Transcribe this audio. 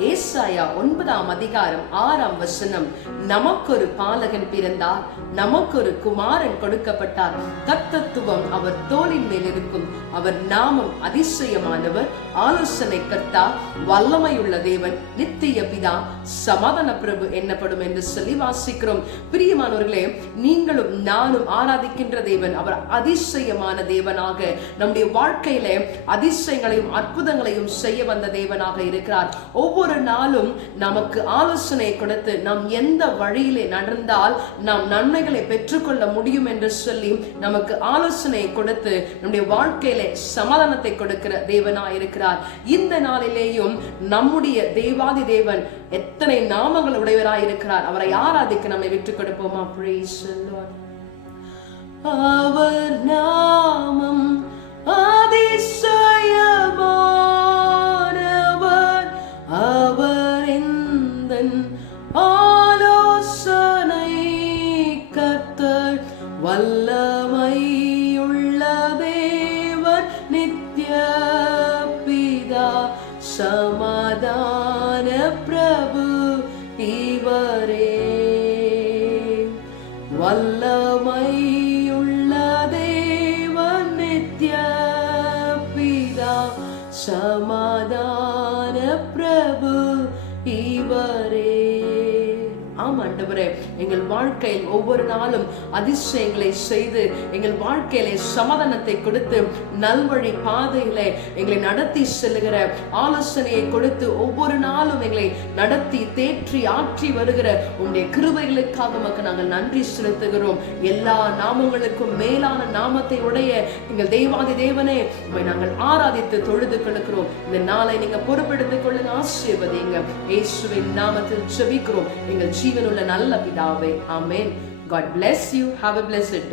ஏசாயா ஒன்பதாம் அதிகாரம் ஆறாம் வசனம். நமக்கொரு பாலகன் பிறந்தார். நமக்கொரு குமாரன் கொடுக்கப்பட்டார். தத்தத்துவம் அவர் தோளின் மேல் இருக்கும். அவர் நாமம் அதிசயமானவர் ஆலோசனை கர்த்தா வல்லமையுள்ள தேவன் நித்திய பிதா சமாதான பிரபு என்னப்படும் என்று சொல்லி வாசிக்கிறோம். பிரியமானவர்களே நீங்களும் நானும் ஆராதிக்கின்ற தேவன் அவர் அதிசயமான தேவனாக நம்முடைய வாழ்க்கையில அதிசயங்களையும் அற்புதங்களையும் செய்ய வந்த தேவனாக இருக்கிறார். ஒவ்வொரு நாளும் நமக்கு ஆலோசனை கொடுத்து நாம் எந்த வழியிலே நடந்தால் நாம் நன்மைகளை பெற்றுக்கொள்ள முடியும் என்று சொல்லி நமக்கு ஆலோசனை கொடுத்து நம்முடைய வாழ்க்கையில சமாதானத்தை கொடுக்கிற தேவனா இருக்கிறார் இந்த நாளிலேயும் நம்முடைய தேவாதி தேவன் எத்தனை நாமங்கள் உடையவராய் இருக்கிறார் அவரை ஆராதிக்க நம்மை விட்டுக் கொடுப்போமா? அவர் நாமம் அதிசயமானவர். அவர் எந்த ஆலோசனை கத்தர் வல்லமை சமாதான பிரபு இவரே. வல்லமையுள்ள தேவன் நித்ய பிதா சமாதான பிரபு. ஆம் ஆண்டவரே. எங்கள் வாழ்க்கையில் ஒவ்வொரு நாளும் அதிசயங்களை செய்து எங்கள் வாழ்க்கையில சமாதானத்தை கொடுத்து நல்வழி பாதையில எங்களை நடத்தி செல்லுகிற ஆலோசனையை கொடுத்து ஒவ்வொரு நாளும் எங்களை நடத்தி தேற்றி ஆற்றி வருகிற உங்களுடைய கிருபைகளுக்காக மக்கள் நாங்கள் நன்றி செலுத்துகிறோம். எல்லா நாமங்களுக்கும் மேலான நாமத்தை உடைய எங்கள் தெய்வாதி தேவனே உண்மை நாங்கள் ஆராதித்து தொழுது கொள்கிறோம் இந்த நாளை நீங்க பொறுப்பெடுத்துக் ஆசீர்வதிங்க இயேசுவின் நாமத்தில் ஜெபிக்கிறோம். எங்கள் ஜீவனுள்ள நல்ல பிதாவே. ஆமென். God bless you have a blessed day.